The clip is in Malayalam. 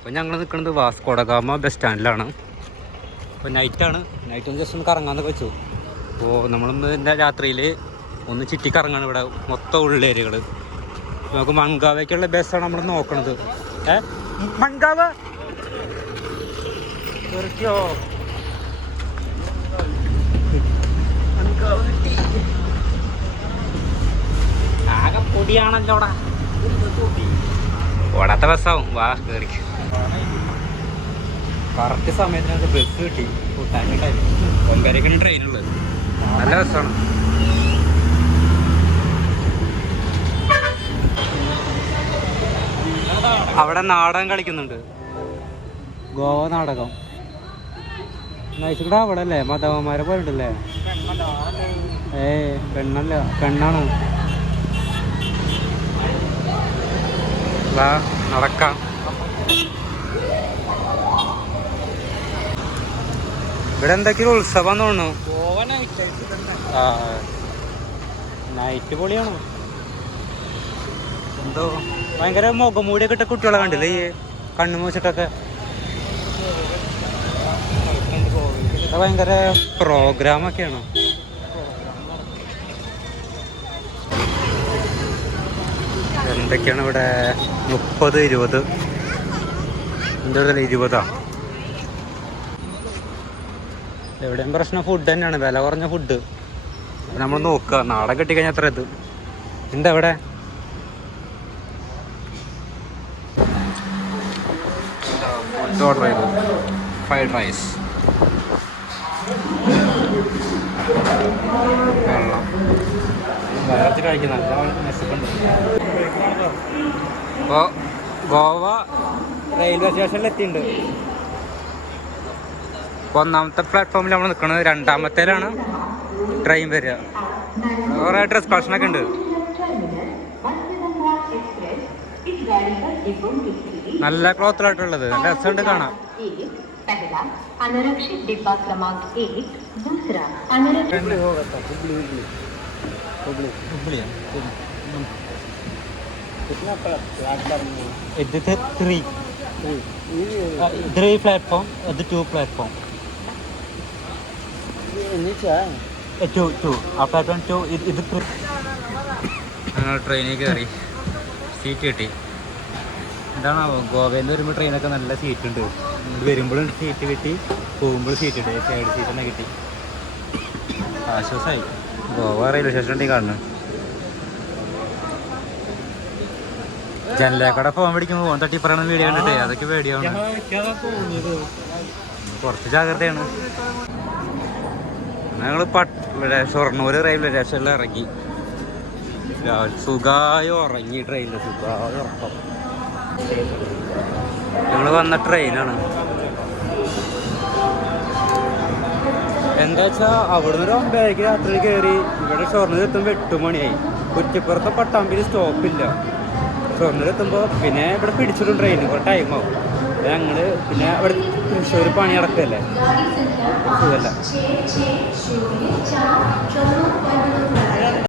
അപ്പോൾ ഞങ്ങൾ നിൽക്കുന്നത് വാസ്കോഡഗാമ ബസ് സ്റ്റാൻഡിലാണ്. അപ്പോൾ നൈറ്റാണ്. നൈറ്റ് ഒന്ന് ജസ്റ്റ് ഒന്ന് കറങ്ങാമെന്നൊക്കെ വെച്ചു. അപ്പോൾ നമ്മളൊന്ന് എൻ്റെ രാത്രിയിൽ ഒന്ന് ചുറ്റി കറങ്ങാണ് ഇവിടെ മൊത്തം ഉള്ള ഏരിയകൾ. നമുക്ക് മൺകാവയ്ക്കുള്ള ബസ്സാണ് നമ്മൾ നോക്കണത്. മൺകാവ് തീർച്ചയോ ആകെ പൊടിയാണല്ലോടാ. ഓടാത്ത ബസ്സാവും. വാ കയറി. കറക്റ്റ് സമയത്തിനകത്ത് ബസ് കിട്ടി. കൂട്ടാനുണ്ടായിരുന്നു. ഒമ്പരക്കാണ് ട്രെയിനുള്ളത്. നല്ല ബസ്സാണ്. അവിടെ നാടകം കളിക്കുന്നുണ്ട്. ഗോവ നാടകം. നയിച്ചിട്ട് അവിടെ അല്ലേ മതവന്മാരെ പോയിട്ടുണ്ടല്ലേ? പെണ്ണല്ല, പെണ്ണാണ്. വാ നടക്കാം. ഇവിടെ എന്തൊക്കെയോ ഉത്സവം തോന്നുന്നു. നൈറ്റ് പൊളിയാണോ എന്തോ. ഭയങ്കര മുഖംമൂടിയൊക്കെ ഇട്ട കുട്ടികളെ കണ്ടില്ലേ ഈ കണ്ണു മൂച്ചിട്ടൊക്കെ. ഭയങ്കര പ്രോഗ്രാമൊക്കെയാണ്. എന്തൊക്കെയാണ് ഇവിടെ? 30, 20 എന്താ 20. എവിടെയും പ്രശ്നം ഫുഡ് തന്നെയാണ്. വില കുറഞ്ഞ ഫുഡ് നമ്മൾ നോക്കുക. നാളെ കിട്ടിക്കഴിഞ്ഞാൽ എത്ര ഇത് എന്താ ഇവിടെ? ഫുഡ് ഓർഡർ ചെയ്തു. ഫ്രൈഡ് റൈസ്, വെള്ളം വേറെ കഴിക്കുന്ന നല്ല മെസ്സപ്പുണ്ട്. അപ്പോൾ ഗോവ റെയിൽവേ സ്റ്റേഷനിൽ എത്തിയിട്ടുണ്ട്. അപ്പോൾ ഒന്നാമത്തെ പ്ലാറ്റ്ഫോമിൽ നമ്മൾ നിൽക്കുന്നത്. രണ്ടാമത്തേലാണ് ട്രെയിൻ വരിക. കുറേ ഡ്രസ് കളക്ഷനൊക്കെ ഉണ്ട്. നല്ല ക്ലോത്തിലായിട്ടുള്ളത്. നല്ല രസമുണ്ട് കാണാം. ഇത് 3 പ്ലാറ്റ്ഫോം, ഇത് 2 പ്ലാറ്റ്ഫോം. 2 ആ പ്ലാറ്റ്ഫോം 2. ഇത് ഞങ്ങൾ ട്രെയിനിൽ കയറി. സീറ്റ് കിട്ടി. എന്താണാവോ ഗോവയിൽ നിന്ന് വരുമ്പോൾ ട്രെയിനൊക്കെ നല്ല സീറ്റ് ഉണ്ട്. വരുമ്പോഴും സീറ്റ് കിട്ടി, പോകുമ്പോഴും സീറ്റ് ഉണ്ട്. സൈഡ് സീറ്റ് തന്നെ കിട്ടി. ആശ്വാസമായി. ഗോവ റെയിൽവേ സ്റ്റേഷൻ ഉണ്ടെങ്കിൽ കാണുന്നു. ജനലേക്കടെ ഫോൺ പിടിക്കുമ്പോൾ ഫോൺ തട്ടി പറയണ വീഡിയോ കണ്ടിട്ടേ അതൊക്കെ പേടിയാണ്. കുറച്ച് ജാഗ്രതയാണ്. ഞങ്ങൾ ഇവിടെ ഷൊർണൂർ റെയിൽവേ സ്റ്റേഷനിൽ ഇറങ്ങി. സുഖമായി ഉറങ്ങി. ട്രെയിനിൽ സുഖമായി ഉറക്കം. ഞങ്ങൾ വന്ന ട്രെയിനാണ്. എന്താ വെച്ചാൽ അവിടുന്ന് ഒരു 9 രാത്രി കയറി ഇവിടെ ഷൊർണൂർ എത്തുമ്പോൾ 8 മണിയായി. കുറ്റിപ്പുറത്തെ പട്ടാമ്പിയിൽ സ്റ്റോപ്പില്ല. ഷൊർണൂർ എത്തുമ്പോൾ പിന്നെ ഇവിടെ പിടിച്ചിട്ടും ട്രെയിൻ കുറേ ടൈമാവും. ഞങ്ങൾ പിന്നെ ഇവിടെ തൃശ്ശൂർ പണി നടക്കുകയല്ലേ, സുഖമല്ല.